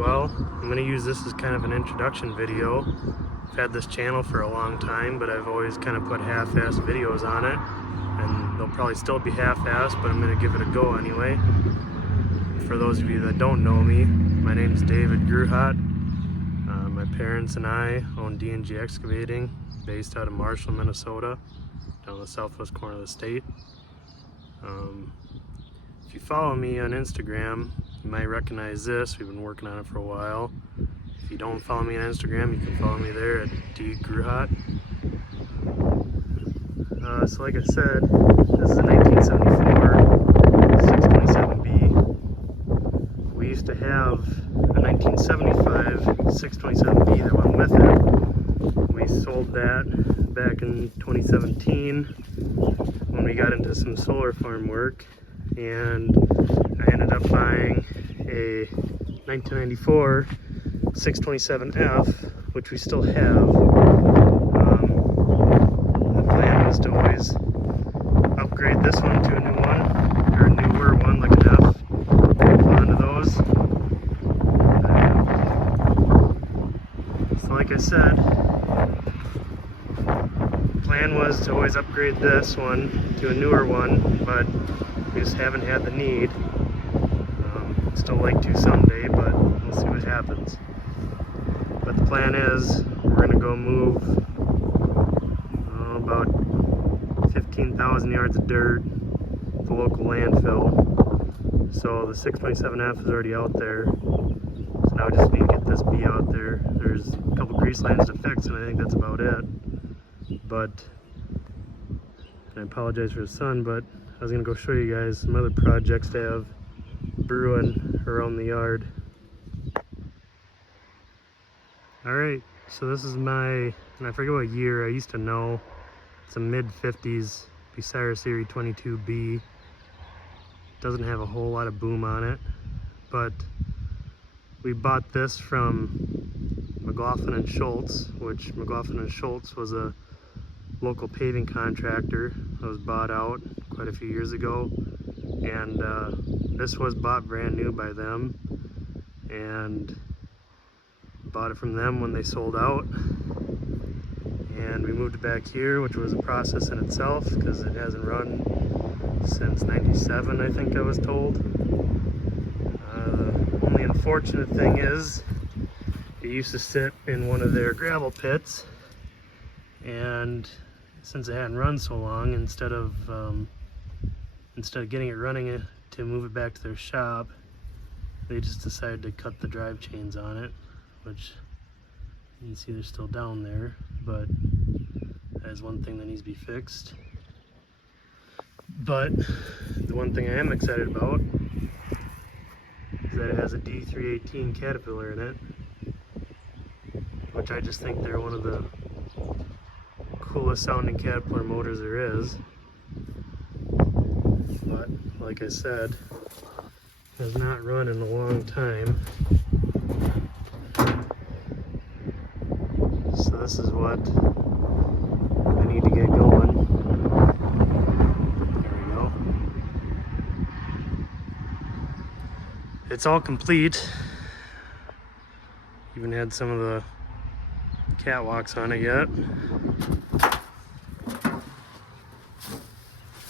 Well, I'm going to use this as kind of an introduction video. I've had this channel for a long time, but I've always kind of put half-assed videos on it, and they'll probably still be half-assed, but I'm going to give it a go anyway. For those of you that don't know me, my name's David Gruhat. My parents and I own D&G Excavating, based out of Marshall, Minnesota, down the southwest corner of the state. If you follow me on Instagram, you might recognize this. We've been working on it for a while. If you don't follow me on Instagram, you can follow me there at dgruhat. So like I said, this is a 1974 627B. We used to have a 1975 627B that went with it. We sold that back in 2017 when we got into some solar farm work, and I ended up buying a 1994 627F, which we still have. The plan was to always upgrade this one to a new one, or a newer one like an F. I'm fond of those. So like I said, the plan was to always upgrade this one to a newer one, but we just haven't had the need. Still like to someday, but we'll see what happens. But the plan is we're going to go move about 15,000 yards of dirt at the local landfill. So the 627F is already out there. So now we just need to get this B out there. There's a couple grease lines to fix, and I think that's about it. But I apologize for the sun, but I was going to go show you guys some other projects they have brewing around the yard. Alright, so this is my, and I forget what year, I used to know. It's a mid-50s Bucyrus Erie 22B. Doesn't have a whole lot of boom on it, but we bought this from McLaughlin and Schultz, which McLaughlin and Schultz was a local paving contractor that was bought out quite a few years ago, and this was bought brand new by them, and bought it from them when they sold out, and we moved it back here, which was a process in itself because it hasn't run since '97, I think I was told. Only unfortunate thing is it used to sit in one of their gravel pits, and since it hadn't run so long, instead of getting it running to move it back to their shop, they just decided to cut the drive chains on it, which you can see they're still down there, but that is one thing that needs to be fixed. But the one thing I am excited about is that it has a D318 Caterpillar in it, which I just think they're one of the coolest sounding Caterpillar motors there is. But like I said, has not run in a long time. So this is what I need to get going. There we go. It's all complete. Even had some of the catwalks on it yet.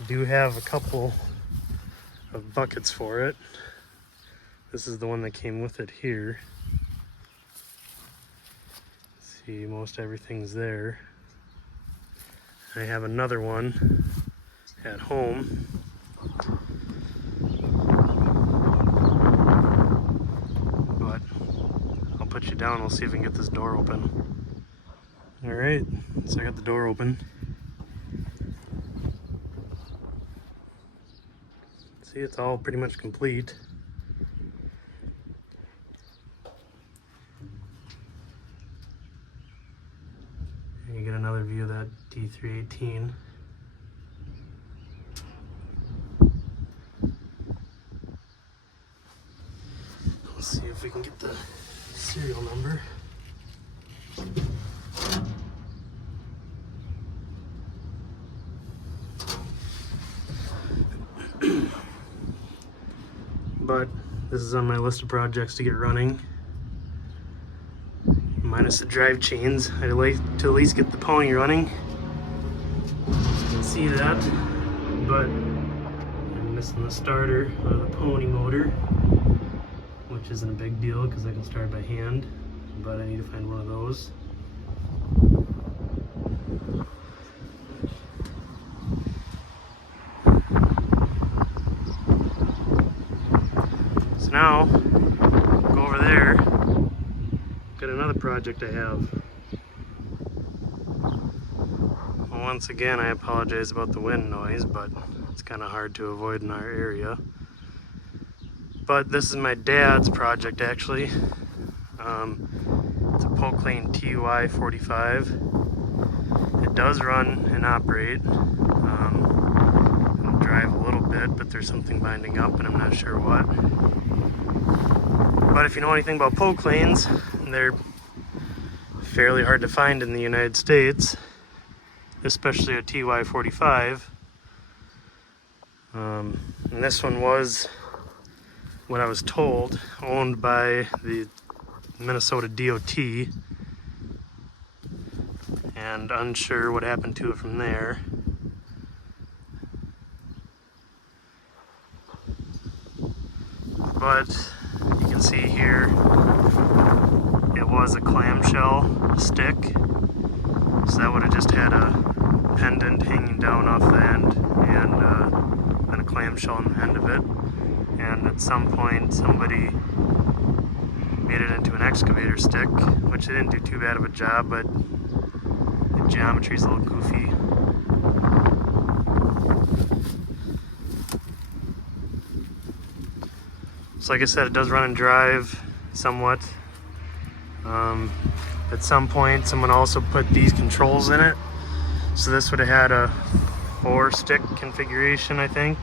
I do have a couple of buckets for it. This is the one that came with it here. See, most everything's there. I have another one at home. But I'll put you down, we'll see if we can get this door open. Alright, so I got the door open. See, it's all pretty much complete. And you get another view of that D318. Let's see if we can get the serial number. But this is on my list of projects to get running. minus the drive chains. I'd like to at least get the pony running. You can see that, but I'm missing the starter of the pony motor, which isn't a big deal because I can start by hand, but I need to find one of those. So now, go over there, got another project I have. Well, once again, I apologize about the wind noise, but it's kind of hard to avoid in our area. But this is my dad's project actually. It's a Poclain TUI 45. It does run and operate. It'll drive a little bit, but there's something binding up and I'm not sure what. But if you know anything about Poclains, they're fairly hard to find in the United States, especially a TUI 45. And this one was, what I was told, owned by the Minnesota DOT, and unsure what happened to it from there. But you can see here it was a clamshell stick, so that would have just had a pendant hanging down off the end and then a clamshell on the end of it. And at some point somebody made it into an excavator stick, which they didn't do too bad of a job, but the geometry's a little goofy. So like I said, it does run and drive somewhat. At some point someone also put these controls in it, so this would have had a 4-stick configuration, I think.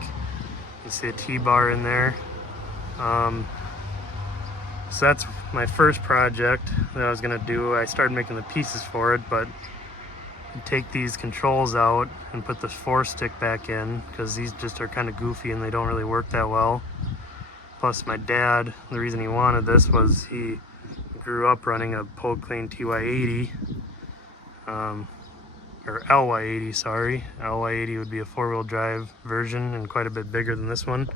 You see a T-bar in there. So that's my first project that I was gonna do. I started making the pieces for it, but you take these controls out and put the 4-stick back in, because these just are kind of goofy and they don't really work that well. Plus my dad, the reason he wanted this was he grew up running a Poclain TY80, or LY80, sorry. LY80 would be a 4-wheel drive version and quite a bit bigger than this one.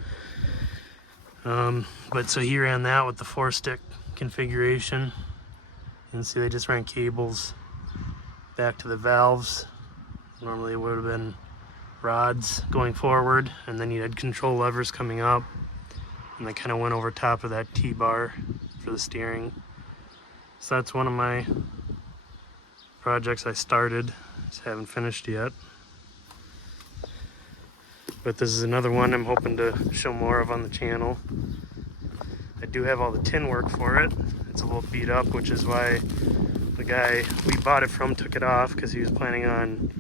But so he ran that with the 4-stick configuration. You can see they just ran cables back to the valves. Normally it would have been rods going forward, and then you had control levers coming up, and they kind of went over top of that T-bar for the steering. So that's one of my projects I started, just haven't finished yet. But this is another one I'm hoping to show more of on the channel. I do have all the tin work for it. It's a little beat up, which is why the guy we bought it from took it off, because he was planning on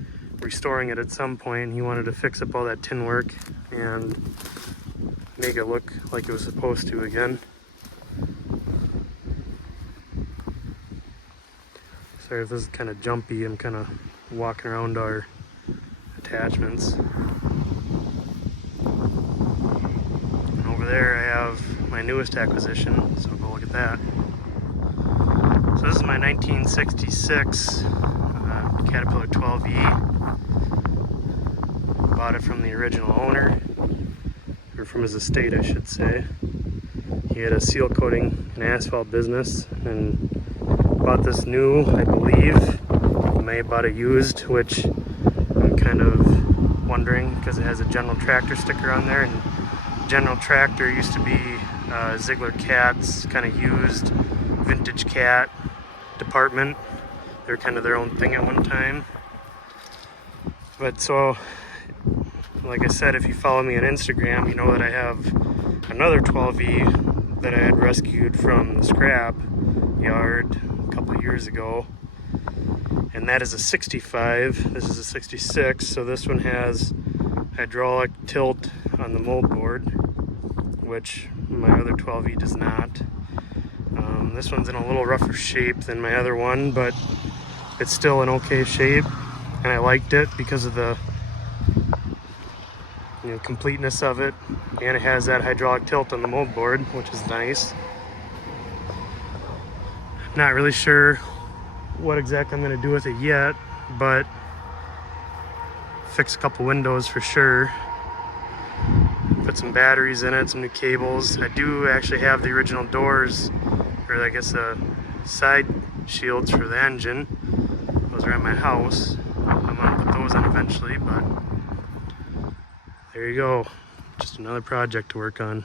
restoring it at some point. He wanted to fix up all that tin work and make it look like it was supposed to again. Sorry if this is kind of jumpy. I'm kind of walking around our attachments. And over there I have my newest acquisition, so go look at that. So this is my 1966 Caterpillar 12E. Bought it from the original owner, or from his estate I should say. He had a seal coating and asphalt business and bought this new, I believe. He may have bought it used, which I'm kind of wondering because it has a General Tractor sticker on there, and General Tractor used to be Ziegler Cat's kind of used vintage cat department. They're kind of their own thing at one time. But so, like I said, if you follow me on Instagram, you know that I have another 12E that I had rescued from the scrap yard a couple years ago, and that is a 65. This is a 66, so this one has hydraulic tilt on the moldboard, which my other 12E does not. This one's in a little rougher shape than my other one, but it's still in okay shape, and I liked it because of the completeness of it, and it has that hydraulic tilt on the moldboard, which is nice. Not really sure what exactly I'm going to do with it yet, but fix a couple windows for sure. Put some batteries in it, some new cables. I do actually have the original doors, or I guess the side shields for the engine. Those are at my house. I'm going to put those on eventually, but there you go. Just another project to work on.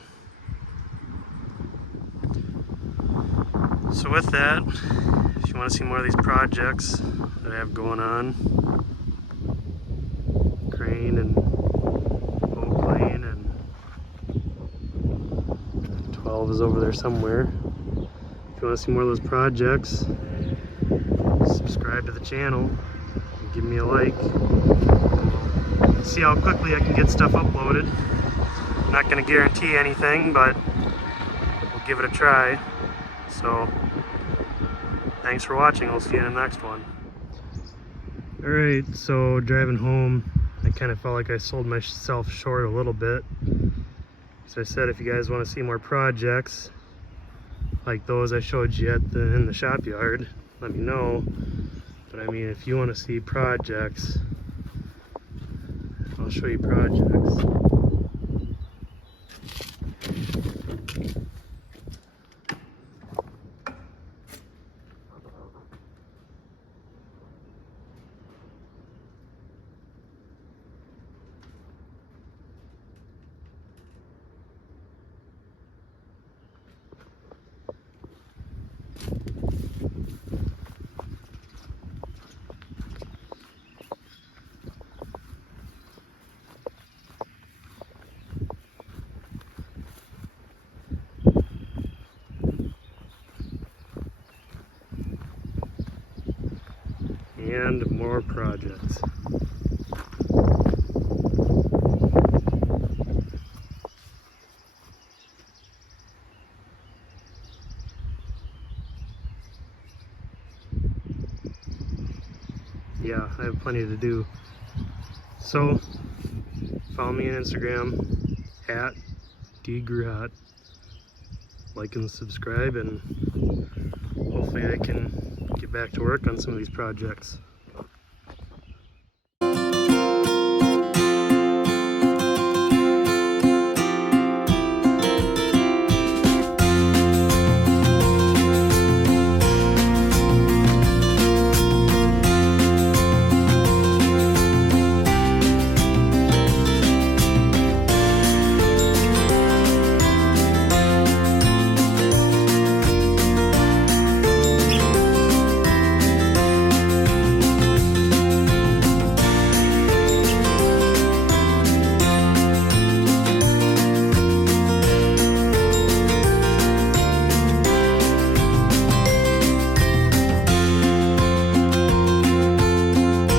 So with that, if you want to see more of these projects that I have going on, Crane and Poclain, and 12 is over there somewhere. If you want to see more of those projects, subscribe to the channel and give me a like. See how quickly I can get stuff uploaded. I'm not going to guarantee anything, but we'll give it a try. So, thanks for watching. We'll see you in the next one. Alright, so driving home, I kind of felt like I sold myself short a little bit. So I said if you guys want to see more projects like those I showed you in the shop yard, let me know. But I mean, if you want to see projects, I'll show you projects. And more projects. Yeah, I have plenty to do. So, follow me on Instagram, @dgruhat. Like and subscribe, and hopefully I can get back to work on some of these projects.